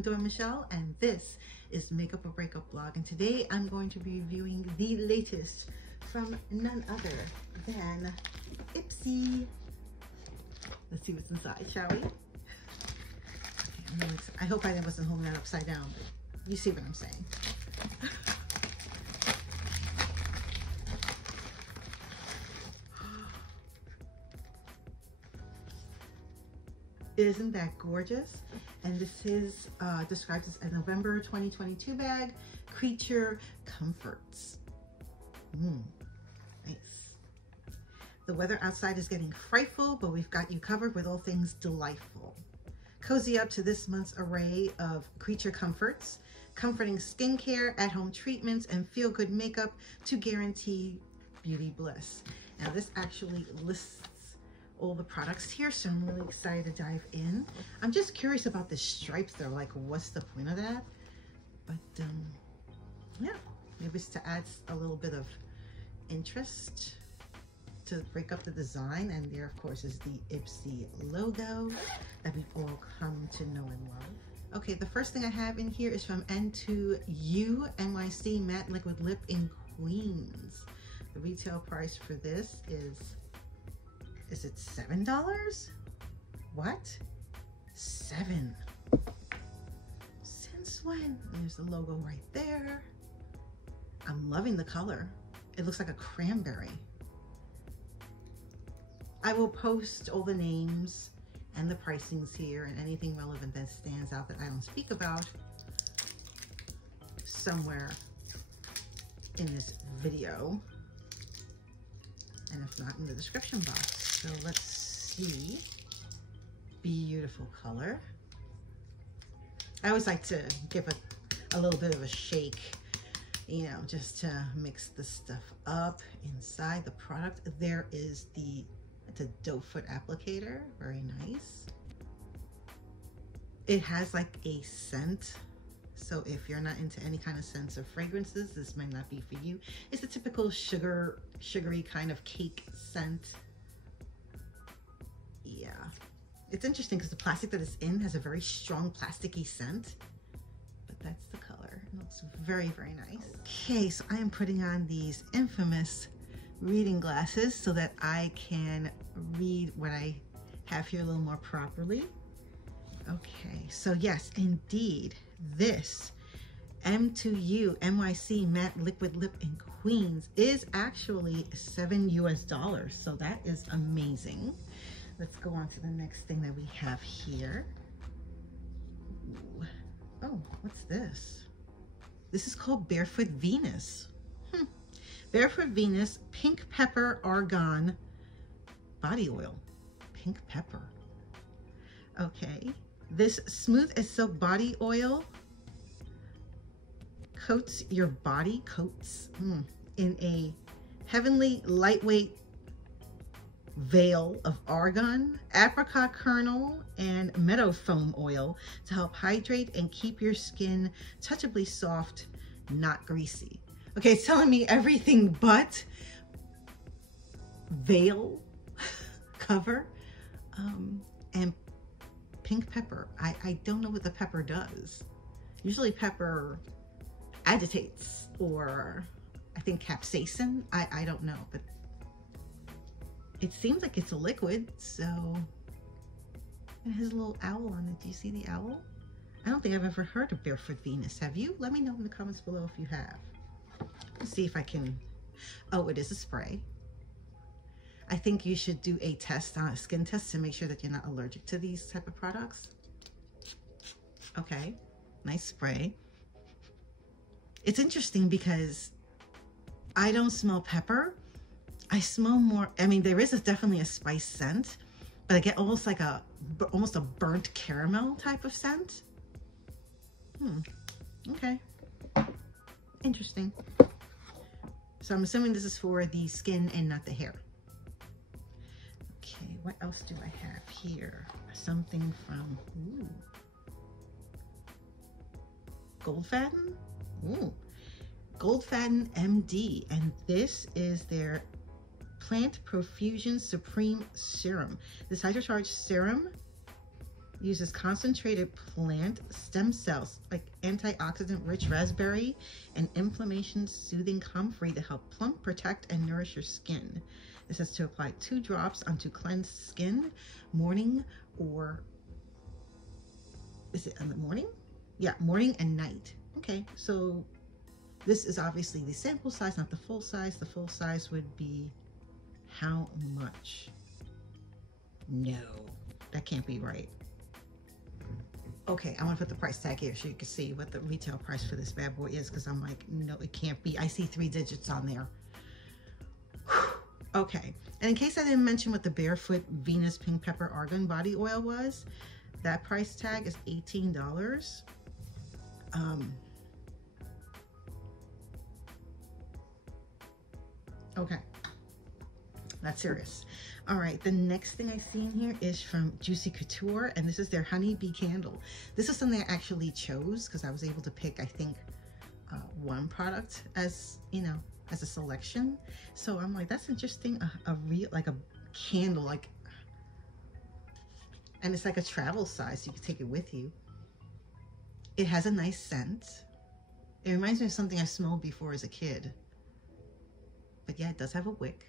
I'm Dora Michelle, and this is Makeup or Breakup blog, and today I'm going to be reviewing the latest from none other than Ipsy. Let's see what's inside, shall we? Okay, I hope I wasn't holding that upside down, but you see what I'm saying. Isn't that gorgeous? And this is described as a November 2022 bag, Couture Comforts. Nice. The weather outside is getting frightful, but we've got you covered with all things delightful. Cozy up to this month's array of Couture Comforts, comforting skincare, at-home treatments, and feel-good makeup to guarantee beauty bliss. Now this actually lists all the products here, so I'm really excited to dive in. I'm just curious about the stripes though, like what's the point of that? But yeah, maybe it's to add a little bit of interest to break up the design. And there of course is the Ipsy logo that we've all come to know and love. Okay, the first thing I have in here is from N2U NYC Matte Liquid Lip in Queens. The retail price for this is it $7? What? 7? Since when? There's the logo right there. I'm loving the color. It looks like a cranberry. I will post all the names and the pricings here and anything relevant that stands out that I don't speak about somewhere in this video, and if not, in the description box. So let's see. Beautiful color. I always like to give a little bit of a shake, you know, just to mix the stuff up. Inside the product, there is it's a doe foot applicator. Very nice. It has like a scent. So if you're not into any kind of scents or fragrances, this might not be for you. It's a typical sugary kind of cake scent. Yeah, it's interesting because the plastic that it's in has a very strong plasticky scent, but that's the color. It looks very, very nice. Okay, so I am putting on these infamous reading glasses so that I can read what I have here a little more properly. Okay, so yes, indeed, this M2U NYC Matte Liquid Lip in Queens is actually $7 US, so that is amazing. Let's go on to the next thing that we have here. Ooh. Oh, what's this? This is called Barefoot Venus. Barefoot Venus Pink Pepper Argan Body Oil. Pink pepper. Okay. This smooth as silk body oil coats your body, in a heavenly lightweight veil of argan, apricot kernel, and meadow foam oil to help hydrate and keep your skin touchably soft, not greasy. Okay, it's telling me everything but veil cover and pink pepper. I don't know what the pepper does. Usually pepper agitates, or I think capsaicin. I don't know, but it seems like it's a liquid, so it has a little owl on it. Do you see the owl? I don't think I've ever heard of Barefoot Venus. Have you? Let me know in the comments below if you have. Let's see if I can. Oh, it is a spray. I think you should do a test, a skin test, to make sure that you're not allergic to these type of products. Okay, nice spray. It's interesting because I don't smell pepper. I smell more, I mean, there is definitely a spice scent, but I get almost like almost a burnt caramel type of scent. Okay, interesting. So I'm assuming this is for the skin and not the hair. Okay, what else do I have here? Something from, GoldFan? GoldFan MD, and this is their Plant Profusion Supreme Serum. This hydrocharged serum Uses concentrated plant stem cells like antioxidant rich raspberry and inflammation soothing comfrey to help plump, protect, and nourish your skin. It says to apply 2 drops onto cleansed skin morning, or is it in the morning? Yeah, morning and night. Okay, so this is obviously the sample size, not the full size. The full size would be how much? No, that can't be right. Okay, I want to put the price tag here so you can see what the retail price for this bad boy is, because I'm like, no, it can't be. I see 3 digits on there. Okay, and in case I didn't mention what the Barefoot Venus Pink Pepper Argan Body Oil was, that price tag is $18. Okay, that's serious. All right, the next thing I see in here is from Juicy Couture, and this is their Honey Bee Candle. This is something I actually chose because I was able to pick, I think, 1 product as, you know, as a selection. So I'm like, that's interesting. A real, like a candle, like, and it's like a travel size, so you can take it with you. It has a nice scent. It reminds me of something I smelled before as a kid. But yeah, it does have a wick.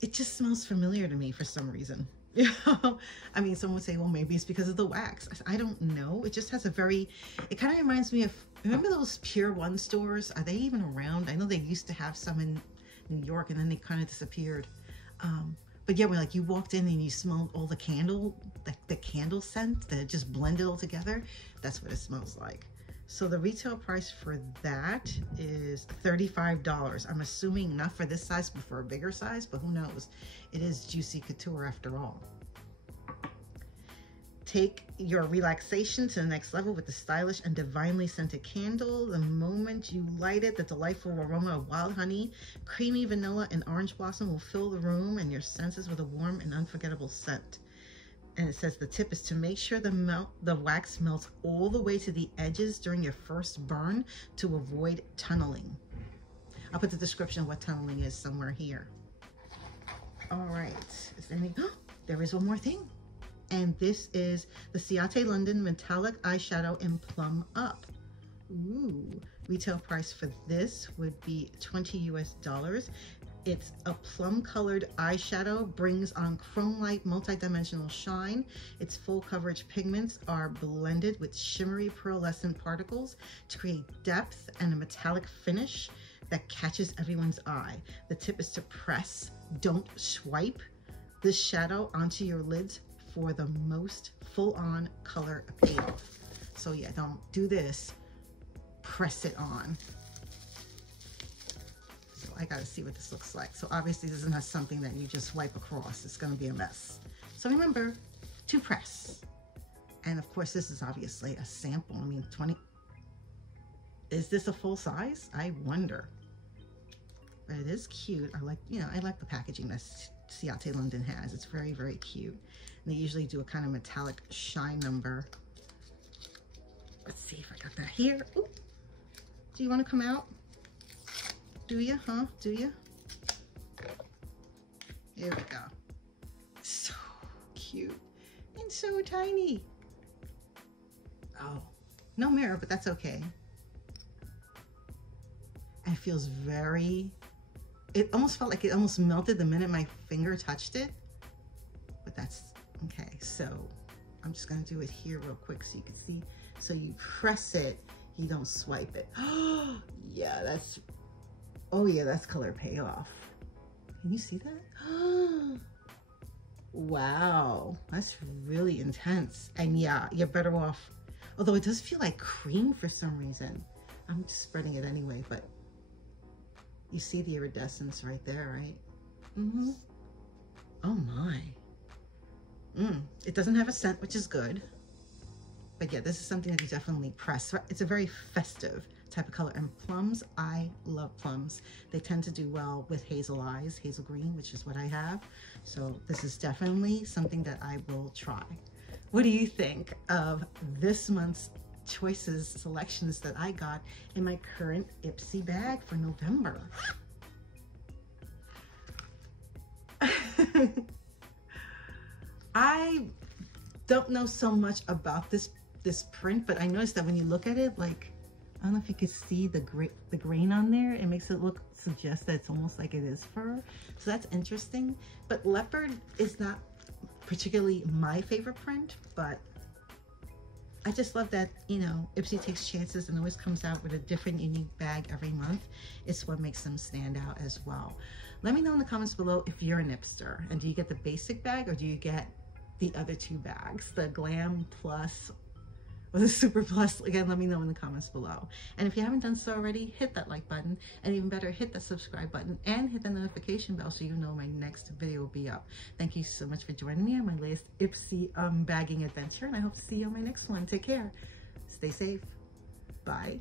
It just smells familiar to me for some reason. You know, I mean, someone would say, well, maybe it's because of the wax. I don't know. It just has a very, it kind of reminds me of, remember those Pure One stores? Are they even around? I know they used to have some in New York and then they kind of disappeared. But yeah, when like you walked in and you smelled all the candle, the candle scent that just blended all together, that's what it smells like. So the retail price for that is $35. I'm assuming not for this size, but for a bigger size, but who knows? It is Juicy Couture after all. Take your relaxation to the next level with the stylish and divinely scented candle. The moment you light it, the delightful aroma of wild honey, creamy vanilla, and orange blossom will fill the room and your senses with a warm and unforgettable scent. And it says the tip is to make sure the wax melts all the way to the edges during your first burn to avoid tunneling. I'll put the description of what tunneling is somewhere here. All right, is there any, oh, there is one more thing. And this is the Ciate London Metallic Eyeshadow in Plum Up. Ooh, retail price for this would be $20 US. It's a plum colored eyeshadow, brings on chrome-like multi-dimensional shine. Its full coverage pigments are blended with shimmery pearlescent particles to create depth and a metallic finish that catches everyone's eye. The tip is to press, don't swipe, this shadow onto your lids for the most full-on color payoff. So yeah, don't do this, press it on. So I gotta see what this looks like. So obviously this is not something that you just wipe across. It's gonna be a mess. So remember to press. And of course this is obviously a sample. I mean, 20, is this a full size? I wonder. But it is cute. I like, you know, I like the packaging that Ciate London has. It's very, very cute. And they usually do a kind of metallic shine number. Let's see if I got that here. Ooh. Do you want to come out? Do you, huh? Do you? Here we go. So cute and so tiny. Oh, no mirror, but that's okay. And it feels very, it almost felt like it almost melted the minute my finger touched it, but that's okay. So I'm just gonna do it here real quick so you can see. So you press it, you don't swipe it. Oh yeah, that's, oh yeah, that's color payoff. Can you see that? Wow, that's really intense. And yeah, you're better off, although it does feel like cream for some reason. I'm just spreading it anyway, but you see the iridescence right there, right? Mm-hmm. Oh my. It doesn't have a scent, which is good. But yeah, this is something that you definitely press. It's a very festive type of color. And plums, I love plums. They tend to do well with hazel eyes, hazel green, which is what I have. So this is definitely something that I will try. What do you think of this month's choices, selections that I got in my current Ipsy bag for November? I don't know so much about this print, but I noticed that when you look at it, like, I don't know if you could see the grain on there. It makes it suggest that it's almost like it is fur. So that's interesting. But leopard is not particularly my favorite print, but I just love that, you know, Ipsy takes chances and always comes out with a different, unique bag every month. It's what makes them stand out as well. Let me know in the comments below if you're an Ipster, and do you get the basic bag or do you get the other two bags, the Glam Plus or the Super Plus? Again, let me know in the comments below. And if you haven't done so already, hit that like button, and even better, hit that subscribe button and hit the notification bell so you know my next video will be up. Thank you so much for joining me on my latest Ipsy bagging adventure, and I hope to see you on my next one. Take care. Stay safe. Bye.